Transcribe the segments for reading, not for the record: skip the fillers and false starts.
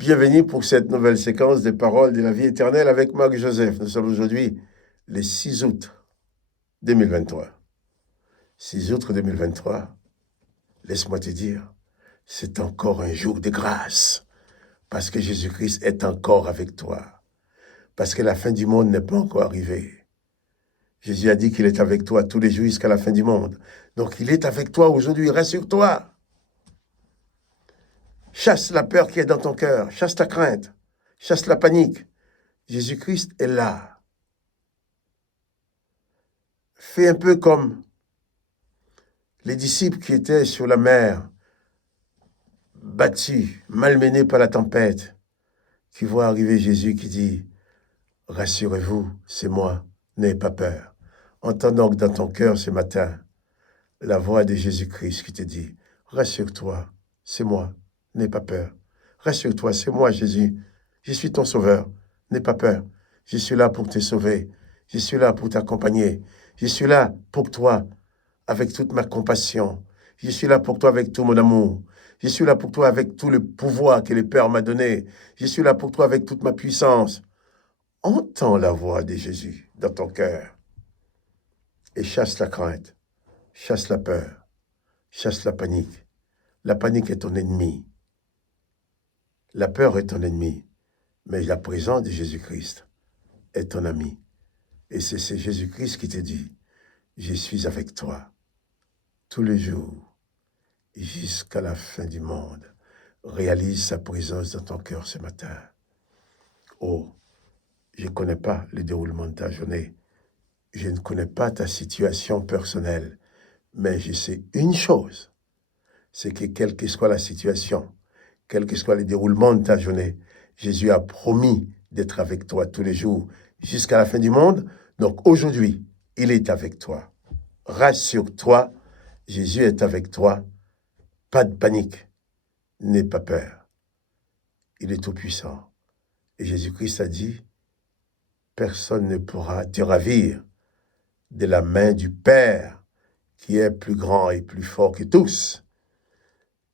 Bienvenue pour cette nouvelle séquence des paroles de la vie éternelle avec Marc Joseph. Nous sommes aujourd'hui le 6 août 2023. 6 août 2023, laisse-moi te dire, c'est encore un jour de grâce parce que Jésus-Christ est encore avec toi. Parce que la fin du monde n'est pas encore arrivée. Jésus a dit qu'il est avec toi tous les jours jusqu'à la fin du monde. Donc il est avec toi aujourd'hui, rassure-toi. Chasse la peur qui est dans ton cœur, chasse ta crainte, chasse la panique. Jésus-Christ est là. Fais un peu comme les disciples qui étaient sur la mer, battus, malmenés par la tempête, qui voient arriver Jésus qui dit « Rassurez-vous, c'est moi, n'ayez pas peur ». Entends donc dans ton cœur ce matin la voix de Jésus-Christ qui te dit « Rassure-toi, c'est moi, n'aie pas peur. Rassure-toi, c'est moi Jésus, je suis ton sauveur, n'aie pas peur. Je suis là pour te sauver, je suis là pour t'accompagner, je suis là pour toi avec toute ma compassion, je suis là pour toi avec tout mon amour, je suis là pour toi avec tout le pouvoir que le Père m'a donné, je suis là pour toi avec toute ma puissance. » Entends la voix de Jésus dans ton cœur et chasse la crainte, chasse la peur, chasse la panique. La panique est ton ennemi. La peur est ton ennemi, mais la présence de Jésus-Christ est ton ami. Et c'est Jésus-Christ qui te dit, je suis avec toi tous les jours jusqu'à la fin du monde. Réalise sa présence dans ton cœur ce matin. Oh, je ne connais pas le déroulement de ta journée. Je ne connais pas ta situation personnelle, mais je sais une chose, c'est que quelle que soit la situation, quel que soit le déroulement de ta journée, Jésus a promis d'être avec toi tous les jours jusqu'à la fin du monde. Donc aujourd'hui, il est avec toi. Rassure-toi, Jésus est avec toi. Pas de panique, n'aie pas peur. Il est tout-puissant. Et Jésus-Christ a dit, personne ne pourra te ravir de la main du Père qui est plus grand et plus fort que tous.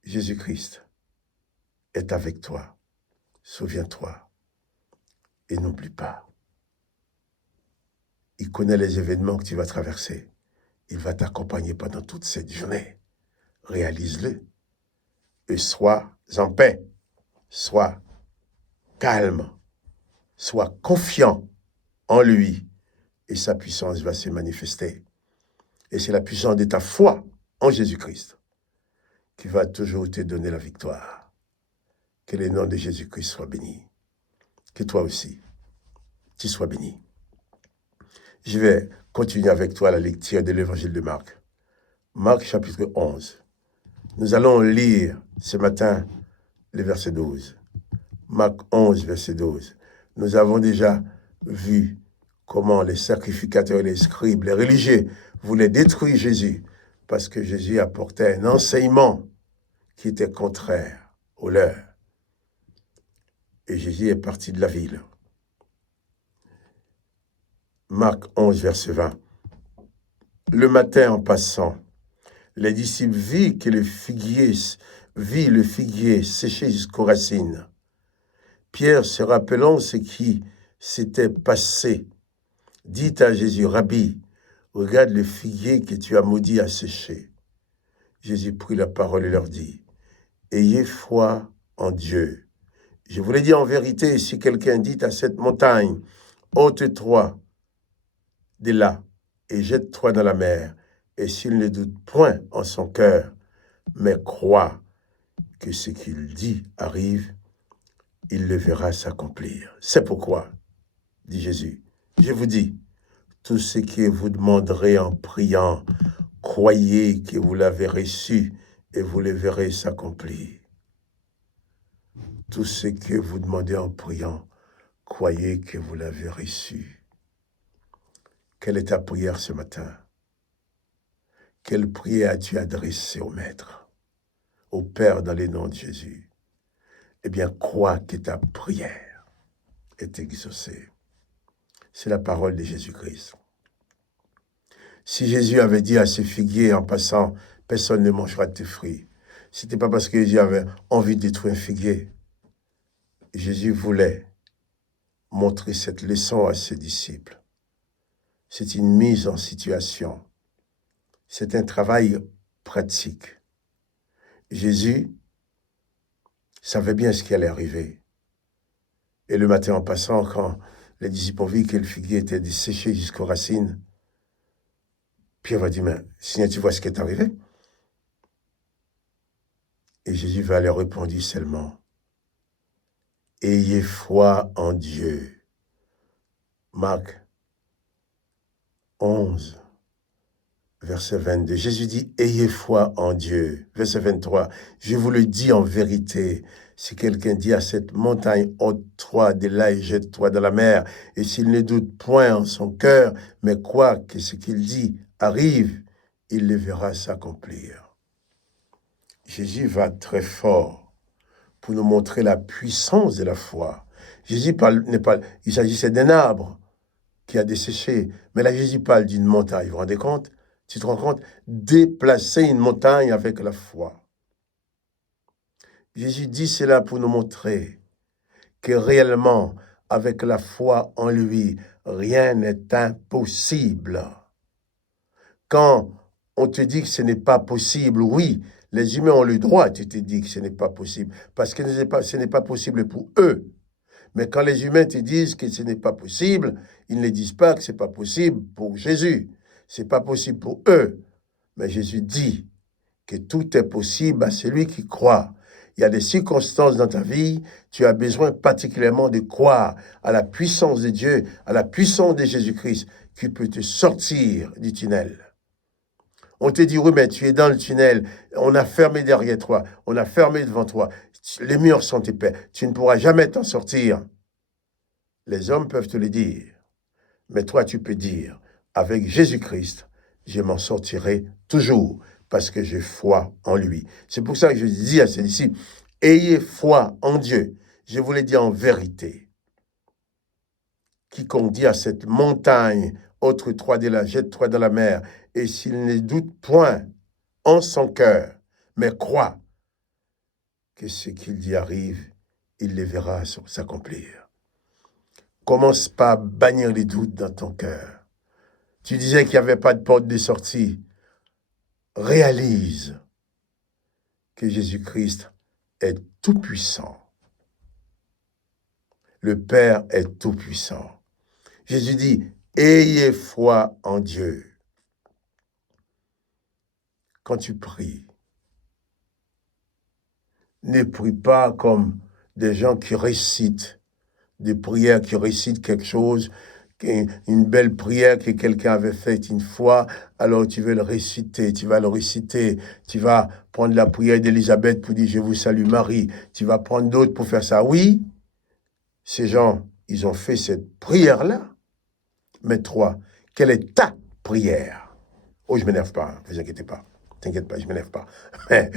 Jésus-Christ est avec toi. Souviens-toi et n'oublie pas. Il connaît les événements que tu vas traverser. Il va t'accompagner pendant toute cette journée. Réalise-le et sois en paix. Sois calme. Sois confiant en lui et sa puissance va se manifester. Et c'est la puissance de ta foi en Jésus-Christ qui va toujours te donner la victoire. Que le nom de Jésus-Christ soit béni. Que toi aussi, tu sois béni. Je vais continuer avec toi la lecture de l'évangile de Marc. Marc chapitre 11. Nous allons lire ce matin le verset 12. Marc 11, verset 12. Nous avons déjà vu comment les sacrificateurs, les scribes, les religieux voulaient détruire Jésus parce que Jésus apportait un enseignement qui était contraire au leur. Et Jésus est parti de la ville. Marc 11, verset 20. Le matin, en passant, les disciples virent le figuier séché jusqu'aux racines. Pierre, se rappelant ce qui s'était passé, dit à Jésus, « Rabbi, regarde le figuier que tu as maudit à sécher. » Jésus prit la parole et leur dit, « Ayez foi en Dieu. Je vous l'ai dit en vérité, si quelqu'un dit à cette montagne, « ôte-toi de là et jette-toi dans la mer, » et s'il ne doute point en son cœur, mais croit que ce qu'il dit arrive, il le verra s'accomplir. C'est pourquoi, dit Jésus, je vous dis, tout ce que vous demanderez en priant, croyez que vous l'avez reçu et vous le verrez s'accomplir. Tout ce que vous demandez en priant, croyez que vous l'avez reçu. Quelle est ta prière ce matin? Quelle prière as-tu adressée au Maître, au Père dans le nom de Jésus? Eh bien, crois que ta prière est exaucée. C'est la parole de Jésus-Christ. Si Jésus avait dit à ce figuier en passant, personne ne mangera de tes fruits, ce n'était pas parce que Jésus avait envie de détruire un figuier, Jésus voulait montrer cette leçon à ses disciples. C'est une mise en situation. C'est un travail pratique. Jésus savait bien ce qui allait arriver. Et le matin en passant, quand les disciples ont vu que le figuier était desséché jusqu'aux racines, Pierre va dire, mais Seigneur, tu vois ce qui est arrivé? Et Jésus va leur répondre seulement, ayez foi en Dieu. Marc 11, verset 22. Jésus dit, ayez foi en Dieu. Verset 23, je vous le dis en vérité, si quelqu'un dit à cette montagne, ôte-toi de là et jette-toi dans la mer, et s'il ne doute point en son cœur, mais croit que ce qu'il dit arrive, il le verra s'accomplir. Jésus va très fort pour nous montrer la puissance de la foi. Jésus il s'agissait d'un arbre qui a desséché, mais là Jésus parle d'une montagne. Vous vous rendez compte? Tu te rends compte? Déplacer une montagne avec la foi. Jésus dit cela pour nous montrer que réellement, avec la foi en lui, rien n'est impossible. Quand on te dit que ce n'est pas possible, oui, les humains ont le droit, tu te dis que ce n'est pas possible, parce que ce n'est pas possible pour eux. Mais quand les humains te disent que ce n'est pas possible, ils ne disent pas que ce n'est pas possible pour Jésus. Ce n'est pas possible pour eux. Mais Jésus dit que tout est possible à celui qui croit. Il y a des circonstances dans ta vie, tu as besoin particulièrement de croire à la puissance de Dieu, à la puissance de Jésus-Christ, qui peut te sortir du tunnel. On te dit, oui, mais tu es dans le tunnel, on a fermé derrière toi, on a fermé devant toi, les murs sont épais, tu ne pourras jamais t'en sortir. Les hommes peuvent te le dire, mais toi tu peux dire, avec Jésus-Christ, je m'en sortirai toujours, parce que j'ai foi en lui. C'est pour ça que je dis à ces disciples, ayez foi en Dieu, je vous l'ai dit en vérité. Quiconque dit à cette montagne, ôte-toi de là, jette-toi dans la mer, et s'il ne doute point en son cœur, mais croit que ce qu'il dit arrive, il le verra s'accomplir. Commence par bannir les doutes dans ton cœur. Tu disais qu'il n'y avait pas de porte de sortie. Réalise que Jésus-Christ est tout-puissant. Le Père est tout-puissant. Jésus dit, ayez foi en Dieu. Quand tu pries, ne prie pas comme des gens qui récitent des prières, qui récitent quelque chose, une belle prière que quelqu'un avait faite une fois, alors tu veux le réciter, tu vas le réciter, tu vas prendre la prière d'Élisabeth pour dire « Je vous salue Marie », tu vas prendre d'autres pour faire ça. Oui, ces gens, ils ont fait cette prière-là, mais toi, quelle est ta prière? Oh, je ne m'énerve pas, ne vous inquiétez pas. T'inquiète pas, je ne m'énerve pas. Mais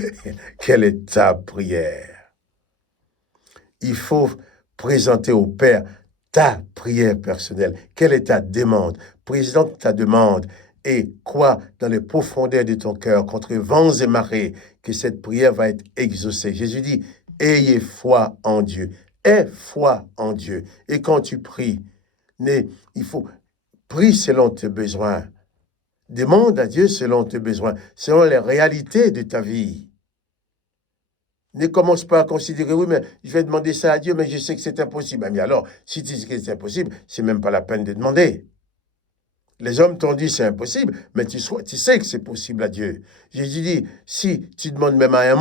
quelle est ta prière? Il faut présenter au Père ta prière personnelle. Quelle est ta demande? Présente ta demande et crois dans les profondeurs de ton cœur, contre vents et marées, que cette prière va être exaucée. Jésus dit, ayez foi en Dieu. Aie foi en Dieu. Et quand tu pries, il faut prier selon tes besoins. Demande à Dieu selon tes besoins, selon les réalités de ta vie. Ne commence pas à considérer, oui, mais je vais demander ça à Dieu, mais je sais que c'est impossible. Mais alors, si tu dis que c'est impossible, c'est même pas la peine de demander. Les hommes t'ont dit c'est impossible, mais tu sais que c'est possible à Dieu. Jésus dit, si tu demandes même à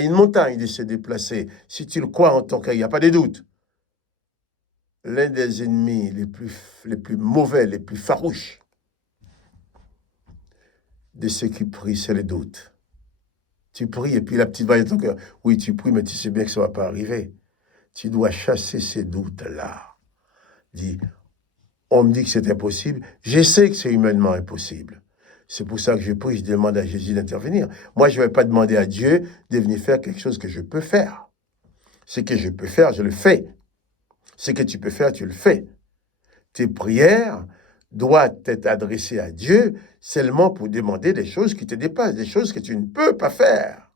une montagne de se déplacer, si tu le crois en ton cœur, il n'y a pas de doute. L'un des ennemis les plus mauvais, les plus farouches de ceux qui prient, c'est le doute. Tu pries et puis la petite voix dans ton cœur. Oui, tu pries, mais tu sais bien que ça ne va pas arriver. Tu dois chasser ces doutes-là. Dis, on me dit que c'est impossible. Je sais que c'est humainement impossible. C'est pour ça que je prie, je demande à Jésus d'intervenir. Moi, je ne vais pas demander à Dieu de venir faire quelque chose que je peux faire. Ce que je peux faire, je le fais. Ce que tu peux faire, tu le fais. Tes prières doivent être adressées à Dieu seulement pour demander des choses qui te dépassent, des choses que tu ne peux pas faire.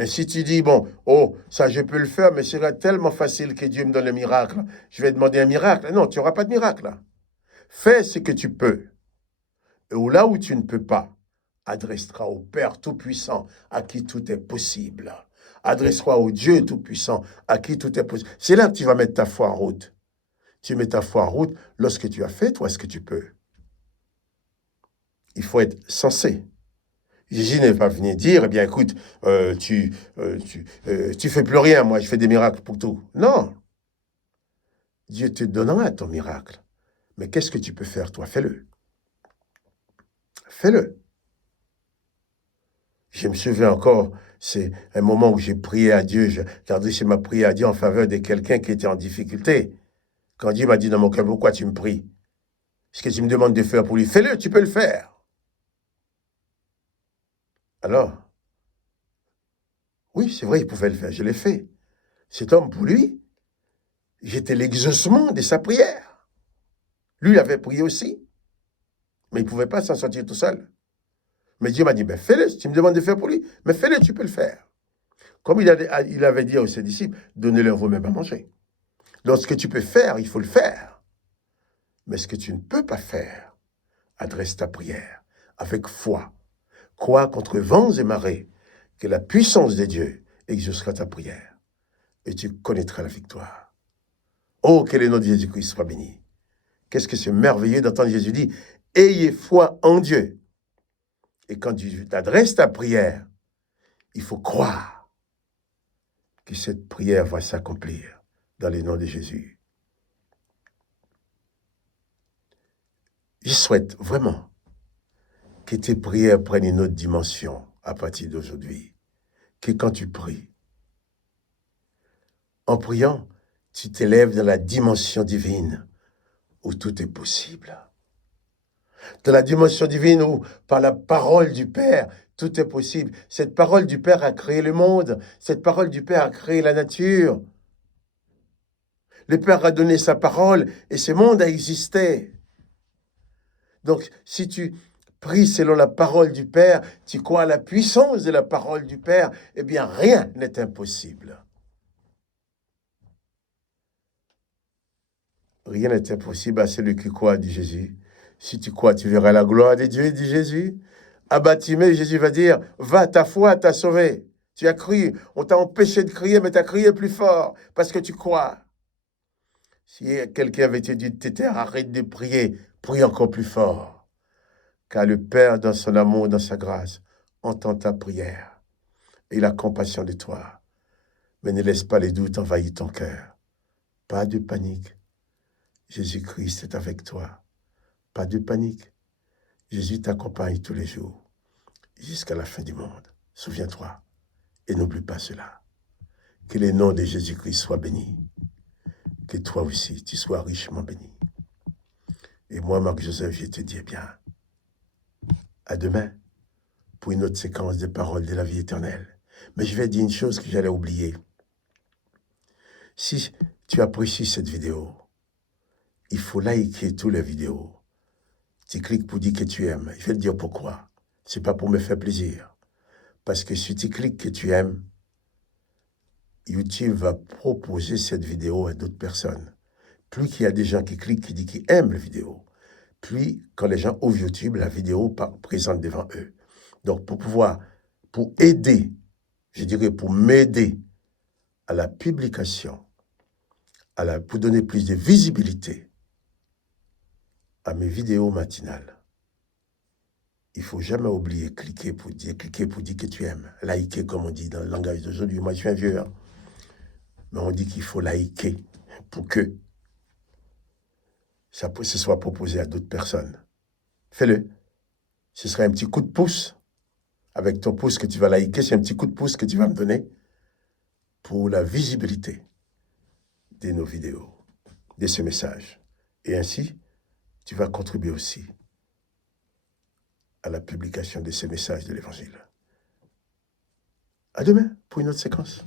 Mais si tu dis, bon, oh, ça je peux le faire, mais ce sera tellement facile que Dieu me donne le miracle, je vais demander un miracle. Non, tu n'auras pas de miracle. Là. Fais ce que tu peux. Et là où tu ne peux pas, adresse-toi au Père Tout-Puissant, à qui tout est possible. Adresse-toi au Dieu Tout-Puissant, à qui tout est possible. C'est là que tu vas mettre ta foi en route. Tu mets ta foi en route lorsque tu as fait, toi, ce que tu peux. Il faut être sensé. Jésus n'est pas venu dire, eh bien, écoute, tu fais plus rien, moi, je fais des miracles pour tout. Non. Dieu te donnera ton miracle. Mais qu'est-ce que tu peux faire, toi? Fais-le. Fais-le. Je me souviens encore, c'est un moment où j'ai prié à Dieu, j'ai adressé ma prière à Dieu en faveur de quelqu'un qui était en difficulté. Quand Dieu m'a dit dans mon cœur, pourquoi tu me pries? Ce que tu me demandes de faire pour lui, fais-le, tu peux le faire. Alors, oui, c'est vrai, il pouvait le faire, je l'ai fait. Cet homme, pour lui, j'étais l'exaucement de sa prière. Lui, il avait prié aussi, mais il ne pouvait pas s'en sortir tout seul. Mais Dieu m'a dit, ben fais-le, tu me demandes de faire pour lui, mais fais-le, tu peux le faire. Comme il avait dit à ses disciples, donnez-leur vous-même à manger. Donc, ce que tu peux faire, il faut le faire. Mais ce que tu ne peux pas faire, adresse ta prière avec foi. Crois contre vents et marées que la puissance de Dieu exaucera ta prière et tu connaîtras la victoire. Oh, que le nom de Jésus-Christ soit béni. Qu'est-ce que c'est merveilleux d'entendre Jésus dire, ayez foi en Dieu. Et quand tu t'adresses ta prière, il faut croire que cette prière va s'accomplir dans le nom de Jésus. Je souhaite vraiment que tes prières prennent une autre dimension à partir d'aujourd'hui. Que quand tu pries, en priant, tu t'élèves dans la dimension divine où tout est possible. Dans la dimension divine où, par la parole du Père, tout est possible. Cette parole du Père a créé le monde. Cette parole du Père a créé la nature. Le Père a donné sa parole et ce monde a existé. Donc, si tu pries selon la parole du Père, tu crois à la puissance de la parole du Père, eh bien, rien n'est impossible. Rien n'est impossible à celui qui croit, dit Jésus. Si tu crois, tu verras la gloire de Dieu, dit Jésus. À Batimée, Jésus va dire, va, ta foi t'a sauvé. Tu as crié, on t'a empêché de crier, mais tu as crié plus fort parce que tu crois. Si quelqu'un avait te dit de te taire, arrête de prier, prie encore plus fort. Car le Père, dans son amour, dans sa grâce, entend ta prière. Et il a compassion de toi. Mais ne laisse pas les doutes envahir ton cœur. Pas de panique. Jésus-Christ est avec toi. Pas de panique. Jésus t'accompagne tous les jours, jusqu'à la fin du monde. Souviens-toi, et n'oublie pas cela. Que le nom de Jésus-Christ soit béni. Que toi aussi, tu sois richement béni. Et moi, Marc-Joseph, je te dis eh bien, à demain, pour une autre séquence de paroles de la vie éternelle. Mais je vais dire une chose que j'allais oublier. Si tu apprécies cette vidéo, il faut liker toutes les vidéos. Tu cliques pour dire que tu aimes. Je vais te dire pourquoi. Ce n'est pas pour me faire plaisir. Parce que si tu cliques que tu aimes, YouTube va proposer cette vidéo à d'autres personnes. Plus qu'il y a des gens qui cliquent, qui disent qu'ils aiment la vidéo, plus quand les gens ouvrent YouTube, la vidéo présente devant eux. Donc pour aider, je dirais pour m'aider à la publication, pour donner plus de visibilité à mes vidéos matinales, il ne faut jamais oublier cliquer pour dire que tu aimes. Liker, comme on dit dans le langage d'aujourd'hui. Moi, je suis un vieux, hein? Mais on dit qu'il faut liker pour que ça se soit proposé à d'autres personnes. Fais-le. Ce sera un petit coup de pouce. Avec ton pouce que tu vas liker, c'est un petit coup de pouce que tu vas me donner pour la visibilité de nos vidéos, de ce message. Et ainsi, tu vas contribuer aussi à la publication de ces messages de l'Évangile. À demain pour une autre séquence.